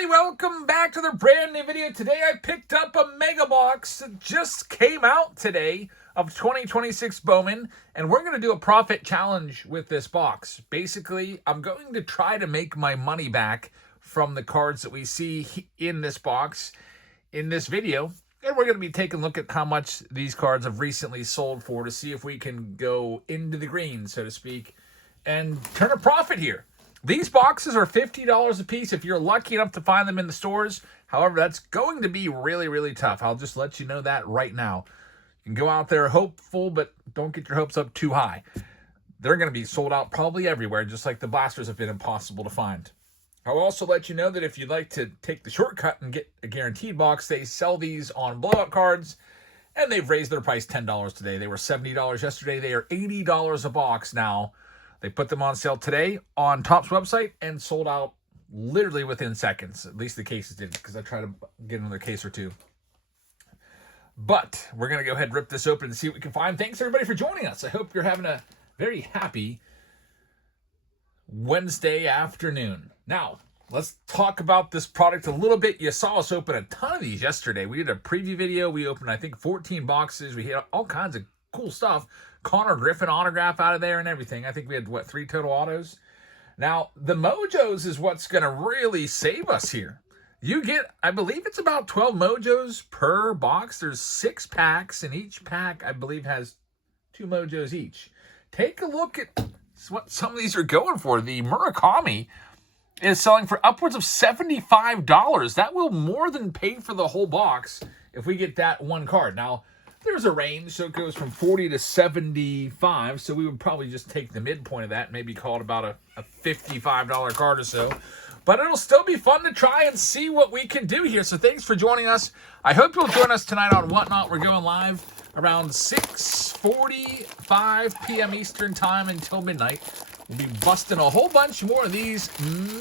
everybody, welcome back to the brand new video. Today I picked up a mega box that just came out today of 2026 Bowman, and we're going to do a profit challenge with this box. Basically, I'm going to try to make my money back from the cards that we see in this box in this video, and we're going to be taking a look at how much these cards have recently sold for to see if we can go into the green, so to speak, and turn a profit here. These boxes are $50 a piece if you're lucky enough to find them in the stores. However, that's going to be really, really tough. I'll just let you know that right now. You can go out there hopeful, but don't get your hopes up too high. They're going to be sold out probably everywhere, just like the blasters have been impossible to find. I'll also let you know that if you'd like to take the shortcut and get a guaranteed box, they sell these on blowout cards, and they've raised their price $10 today. They were $70 yesterday. They are $80 a box now. They put them on sale today on Topps website and sold out literally within seconds. At least the cases did, because I tried to get another case or two. But we're going to go ahead and rip this open and see what we can find. Thanks, everybody, for joining us. I hope you're having a very happy Wednesday afternoon. Now, let's talk about this product a little bit. You saw us open a ton of these yesterday. We did a preview video. We opened, I think, 14 boxes. We hit all kinds of cool stuff. Connor Griffin autograph out of there and everything. I think we had, 3 total autos? Now, the Mojos is what's going to really save us here. You get, I believe it's about 12 Mojos per box. There's 6 packs, and each pack, I believe, has 2 Mojos each. Take a look at what some of these are going for. The Murakami is selling for upwards of $75. That will more than pay for the whole box if we get that one card. Now, there's a range, so it goes from 40 to 75, so we would probably just take the midpoint of that, maybe call it about a $55 card or so. But it'll still be fun to try and see what we can do here, so thanks for joining us. I hope you'll join us tonight on Whatnot. We're going live around 6:45 p.m. Eastern Time until midnight. We'll be busting a whole bunch more of these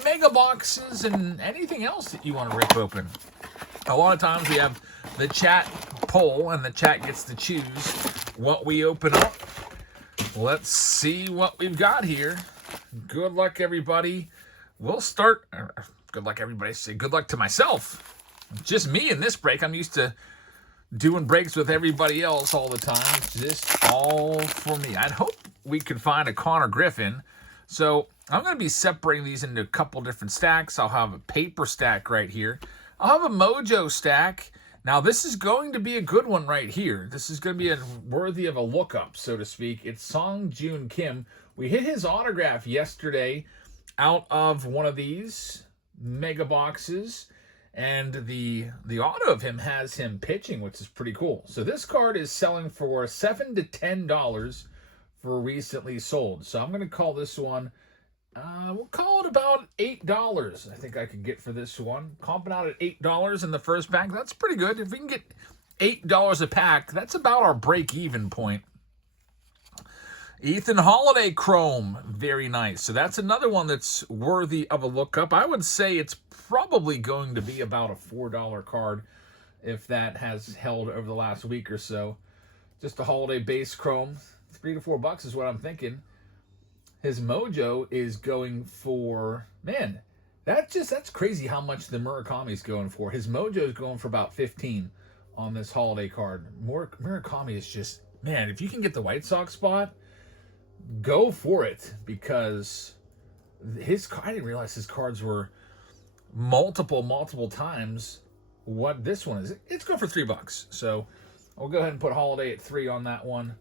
mega boxes and anything else that you want to rip open. A lot of times we have the chat poll, and the chat gets to choose what we open up. Let's see what we've got here. Good luck, everybody. We'll start. Good luck, everybody. Say good luck to myself. Just me in this break. I'm used to doing breaks with everybody else all the time. It's just all for me. I'd hope we could find a Connor Griffin. So I'm going to be separating these into a couple different stacks. I'll have a paper stack right here. I'll have a Mojo stack. Now, this is going to be a good one right here. This is going to be worthy of a lookup, so to speak. It's Song Joon Kim. We hit his autograph yesterday out of one of these mega boxes, and the auto of him has him pitching, which is pretty cool. So this card is selling for $7 to $10 for recently sold. So I'm going to call this one, we'll call it about $8. I think I could get for this one. Comping out at $8 in the first pack. That's pretty good. If we can get $8 a pack, that's about our break-even point. Ethan Holiday Chrome. Very nice. So that's another one that's worthy of a lookup. I would say it's probably going to be about a $4 card if that has held over the last week or so. Just a Holiday base Chrome. $3 to $4 is what I'm thinking. His Mojo is going for, man, that's crazy how much the Murakami's going for. His Mojo is going for about 15 on this holiday card. Murakami is just, man, if you can get the White Sox spot, go for it, because I didn't realize his cards were multiple times what this one is. It's going for $3. So I'll go ahead and put Holiday at 3 on that one.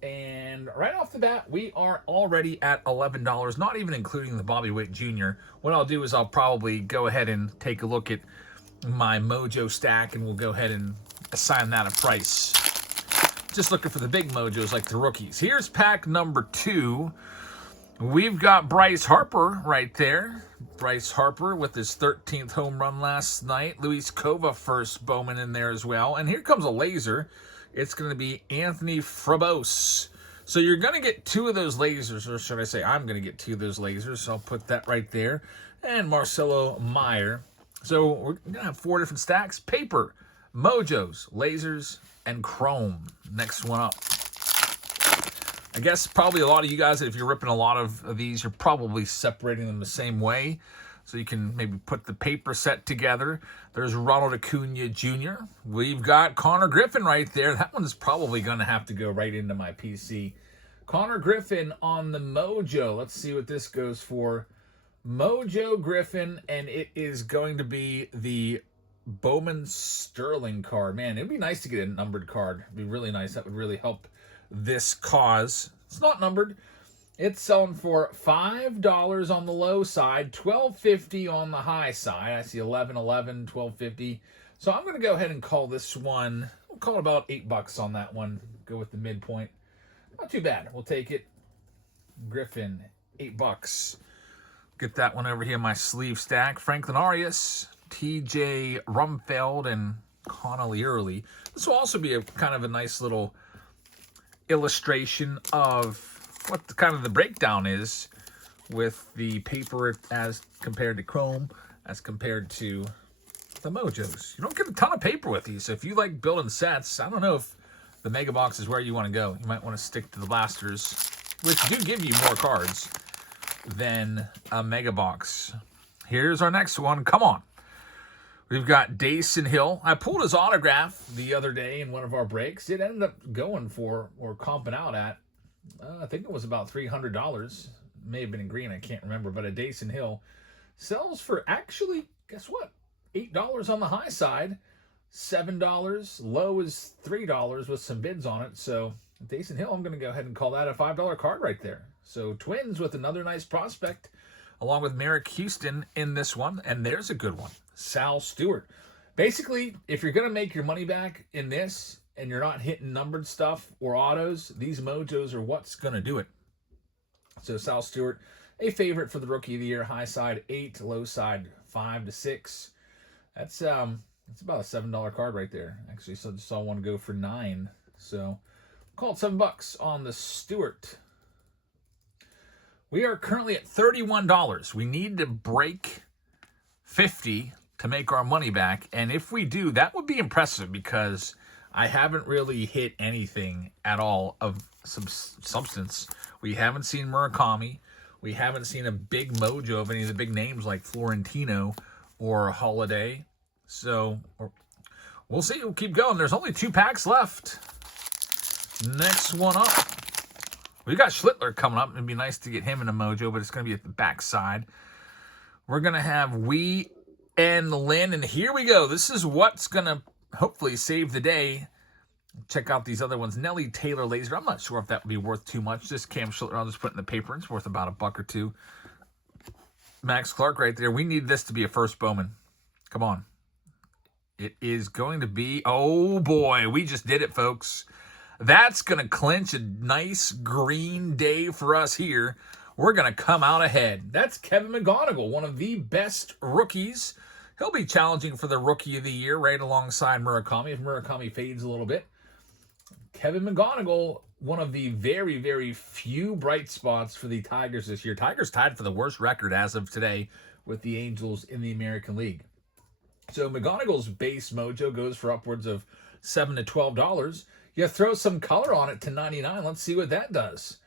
And right off the bat, we are already at $11, not even including the Bobby Witt Jr. What I'll do is I'll probably go ahead and take a look at my Mojo stack, and we'll go ahead and assign that a price. Just looking for the big Mojos like the rookies. Here's pack number 2. We've got Bryce Harper right there. Bryce Harper with his 13th home run last night. Luis Cova first Bowman in there as well. And here comes a laser. It's going to be Anthony Frabose. So you're going to get 2 of those lasers, or should I say I'm going to get 2 of those lasers. So I'll put that right there. And Marcelo Meyer. So we're going to have 4 different stacks. Paper, Mojos, lasers, and Chrome. Next one up. I guess probably a lot of you guys, if you're ripping a lot of these, you're probably separating them the same way. so you can maybe put the paper set together. There's Ronald Acuna Jr. We've got Connor Griffin right there. That one's probably going to have to go right into my PC. Connor Griffin on the Mojo. Let's see what this goes for. Mojo Griffin, and it is going to be the Bowman Sterling card. Man, it'd be nice to get a numbered card. It'd be really nice. That would really help this cause. It's not numbered. It's selling for $5 on the low side, $12.50 on the high side. I see $11.11, $12.50. So I'm going to go ahead and call this one. We'll call it about $8 on that one. Go with the midpoint. Not too bad. We'll take it. Griffin, $8. Get that one over here in my sleeve stack. Franklin Arias, TJ Rumfeld, and Connolly Early. This will also be a kind of a nice little illustration of what the kind of the breakdown is with the paper as compared to Chrome, as compared to the Mojos. You don't get a ton of paper with these, so if you like building sets, I don't know if the Mega Box is where you want to go. You might want to stick to the blasters, which do give you more cards than a Mega Box. Here's our next one. Come on. We've got Dason Hill. I pulled his autograph the other day in one of our breaks. It ended up going for, or comping out at, I think it was about $300. May have been in green, I can't remember. But a Dason Hill sells for actually, guess what? $8 on the high side, $7. Low is $3 with some bids on it. So Dason Hill, I'm going to go ahead and call that a $5 card right there. So Twins with another nice prospect, along with Merrick Houston in this one. And there's a good one. Sal Stewart. Basically, if you're going to make your money back in this and you're not hitting numbered stuff or autos, these Mojos are what's going to do it. So Sal Stewart, a favorite for the Rookie of the Year. High side 8, low side 5 to 6. That's about a $7 card right there. Actually, so just saw one go for $9. So call it $7 on the Stewart. We are currently at $31. We need to break 50 to make our money back. And if we do, that would be impressive because I haven't really hit anything at all of substance. We haven't seen Murakami. We haven't seen a big mojo of any of the big names like Florentino or Holiday. So we'll see. We'll keep going. There's only 2 packs left. Next one up. We got Schlittler coming up. It'd be nice to get him in a mojo, but it's going to be at the back side. We're going to have Wee and Lynn, and here we go. This is what's going to hopefully save the day. Check out these other ones. Nelly Taylor Laser. I'm not sure if that would be worth too much. This Cam Schlittler, I'll just put in the paper. It's worth about $1 or $2. Max Clark right there. We need this to be a first Bowman. Come on. It is going to be, oh boy, we just did it, folks. That's going to clinch a nice green day for us here. We're going to come out ahead. That's Kevin McGonigal, one of the best rookies. He'll be challenging for the Rookie of the Year right alongside Murakami, if Murakami fades a little bit. Kevin McGonigal, one of the very, very few bright spots for the Tigers this year. Tigers tied for the worst record as of today with the Angels in the American League. So McGonigal's base mojo goes for upwards of $7 to $12. You throw some color on it to $99. Let's see what that does.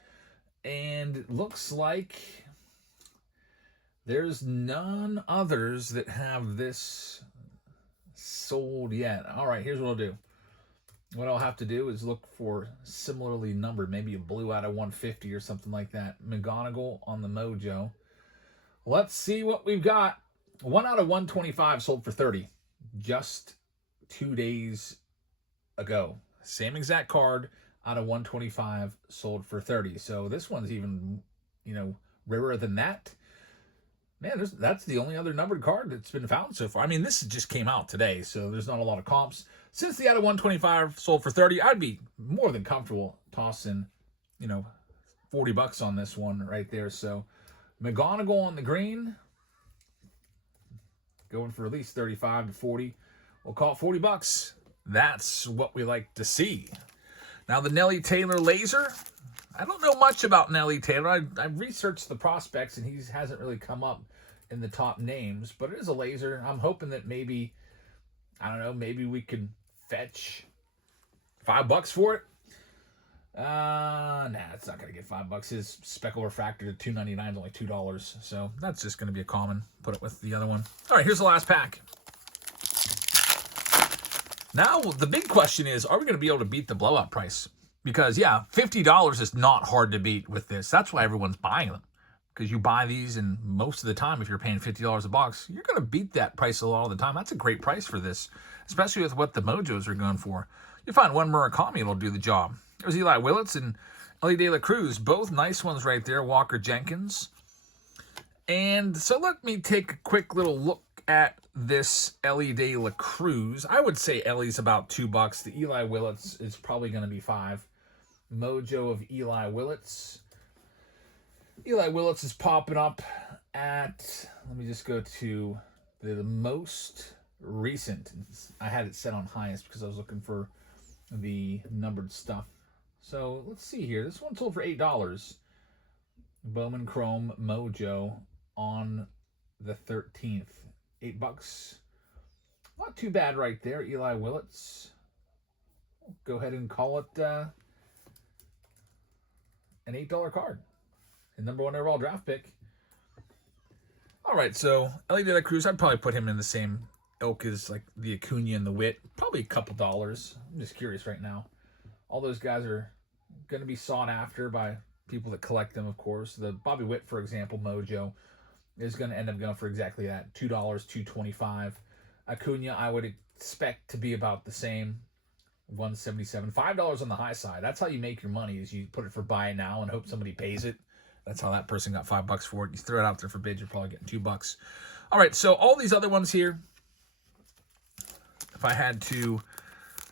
And it looks like there's none others that have this sold yet. All right, here's what I'll do. What I'll have to do is look for similarly numbered, maybe a blue out of 150 or something like that. McGonigal on the mojo. Let's see what we've got. 1 out of 125 sold for $30 just 2 days ago. Same exact card out of 125 sold for $30. So this one's even, rarer than that. Man, that's the only other numbered card that's been found so far. I mean, this just came out today, so there's not a lot of comps. Since the out of 125 sold for $30, I'd be more than comfortable tossing, $40 on this one right there. So McGonigal on the green, going for at least 35 to 40. We'll call it $40. That's what we like to see. Now the Nelly Taylor Laser. I don't know much about Nelly Taylor. I've researched the prospects, and he hasn't really come up in the top names, but it is a laser. I'm hoping that maybe, maybe we could fetch $5 for it. Nah, it's not gonna get $5. His speckle refractor to $2.99 is only $2, so that's just gonna be a common. Put it with the other one. All right, here's the last pack. Now the big question is, are we gonna be able to beat the blowout price? Because yeah, $50 is not hard to beat with this. That's why everyone's buying them. Because you buy these, and most of the time, if you're paying $50 a box, you're gonna beat that price a lot of the time. That's a great price for this, especially with what the Mojos are going for. You find one Murakami will do the job. There's Eli Willits and Ellie De La Cruz, both nice ones right there. Walker Jenkins. And so let me take a quick little look at this Ellie De La Cruz. I would say Ellie's about $2. The Eli Willits is probably going to be $5. Mojo of Eli Willits. Eli Willits is popping up at, let me just go to the most recent. I had it set on highest because I was looking for the numbered stuff. So let's see here. This one sold for $8. Bowman Chrome Mojo on the 13th. $8. Not too bad right there. Eli Willits. Go ahead and call it an $8 card. The number 1 overall draft pick. All right, so Ellie De La Cruz, I'd probably put him in the same ilk as like the Acuna and the Witt. Probably a couple dollars. I'm just curious right now. All those guys are going to be sought after by people that collect them, of course. The Bobby Witt, for example, Mojo, is going to end up going for exactly that, $2, $2.25. Acuna, I would expect to be about the same, $1.77. $5 on the high side. That's how you make your money, is you put it for buy now and hope somebody pays it. That's how that person got $5 for it. You throw it out there for bids, you're probably getting $2. All right, so all these other ones here, if I had to,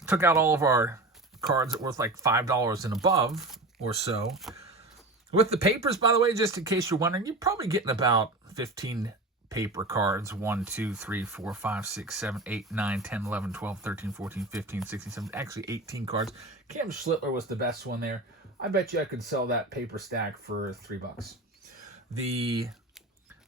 took out all of our cards that worth like $5 and above or so. With the papers, by the way, just in case you're wondering, you're probably getting about 15 paper cards. 1, 2, 3, 4, 5, 6, 7, 8, 9, 10, 11, 12, 13, 14, 15, 16, 17, actually 18 cards. Cam Schlittler was the best one there. I bet you I could sell that paper stack for $3. The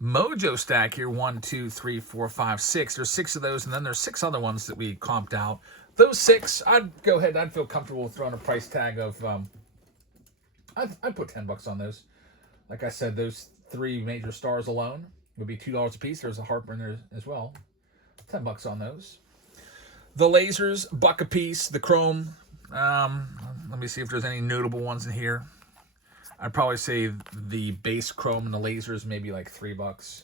Mojo stack here, 1, 2, 3, 4, 5, 6. There's 6 of those, and then there's 6 other ones that we comped out. Those 6, I'd go ahead. I'd feel comfortable throwing a price tag of. I'd put $10 on those. Like I said, those 3 major stars alone would be $2 a piece. There's a Harper in there as well. $10 on those. The lasers, $1 a piece. The chrome. Let me see if there's any notable ones in here. I'd probably say the base chrome and the lasers maybe like $3.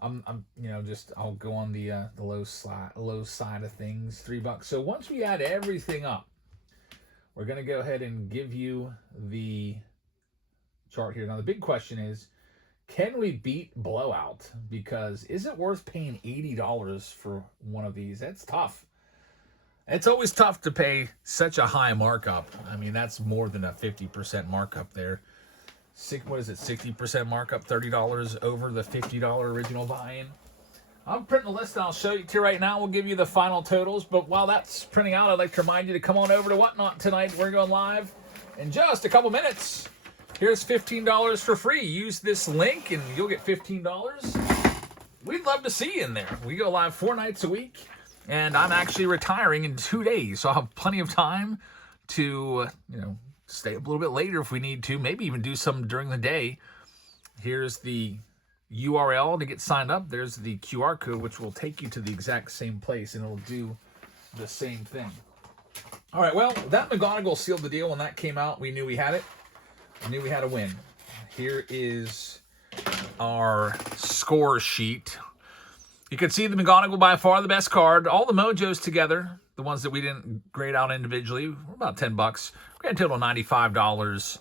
I'll go on the low side of things, $3. So once we add everything up, we're gonna go ahead and give you the chart here. Now the big question is, can we beat blowout? Because is it worth paying $80 for one of these? That's tough. It's always tough to pay such a high markup. I mean, that's more than a 50% markup there. What is it, 60% markup, $30 over the $50 original buy-in. I'm printing a list and I'll show it to you right now. We'll give you the final totals. But while that's printing out, I'd like to remind you to come on over to Whatnot tonight. We're going live in just a couple minutes. Here's $15 for free. Use this link and you'll get $15. We'd love to see you in there. We go live 4 nights a week. And I'm actually retiring in 2 days. So I'll have plenty of time to, stay up a little bit later if we need to. Maybe even do some during the day. Here's the URL to get signed up. There's the QR code, which will take you to the exact same place, and it'll do the same thing. All right, well, that McGonagall sealed the deal. When that came out, we knew we had it. We knew we had a win. Here is our score sheet. You can see the McGonagall by far the best card. All the Mojos together, the ones that we didn't grade out individually, were about $10. Grand total $95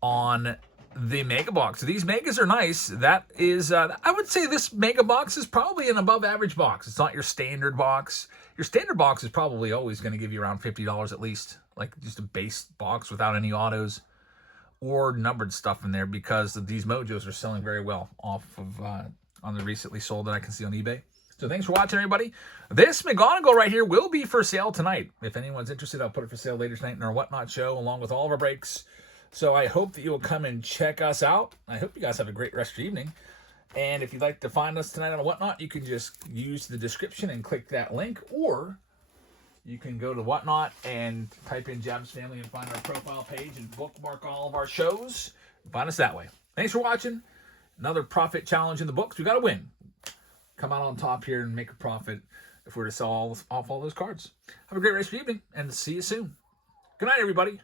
on the mega box. These megas are nice. That is, I would say this mega box is probably an above average box. It's not your standard box. Your standard box is probably always going to give you around $50 at least, like just a base box without any autos or numbered stuff in there, because these Mojos are selling very well off of on the recently sold that I can see on eBay. So thanks for watching, everybody. This McGonagall right here will be for sale tonight. If anyone's interested, I'll put it for sale later tonight in our Whatnot show, along with all of our breaks. So I hope that you'll come and check us out. I hope you guys have a great rest of your evening. And if you'd like to find us tonight on Whatnot, you can just use the description and click that link, or you can go to Whatnot and type in Jabs Family and find our profile page and bookmark all of our shows. Find us that way. Thanks for watching. Another profit challenge in the books. We got to win. Come out on top here and make a profit if we're to sell off all those cards. Have a great rest of your evening, and see you soon. Good night, everybody.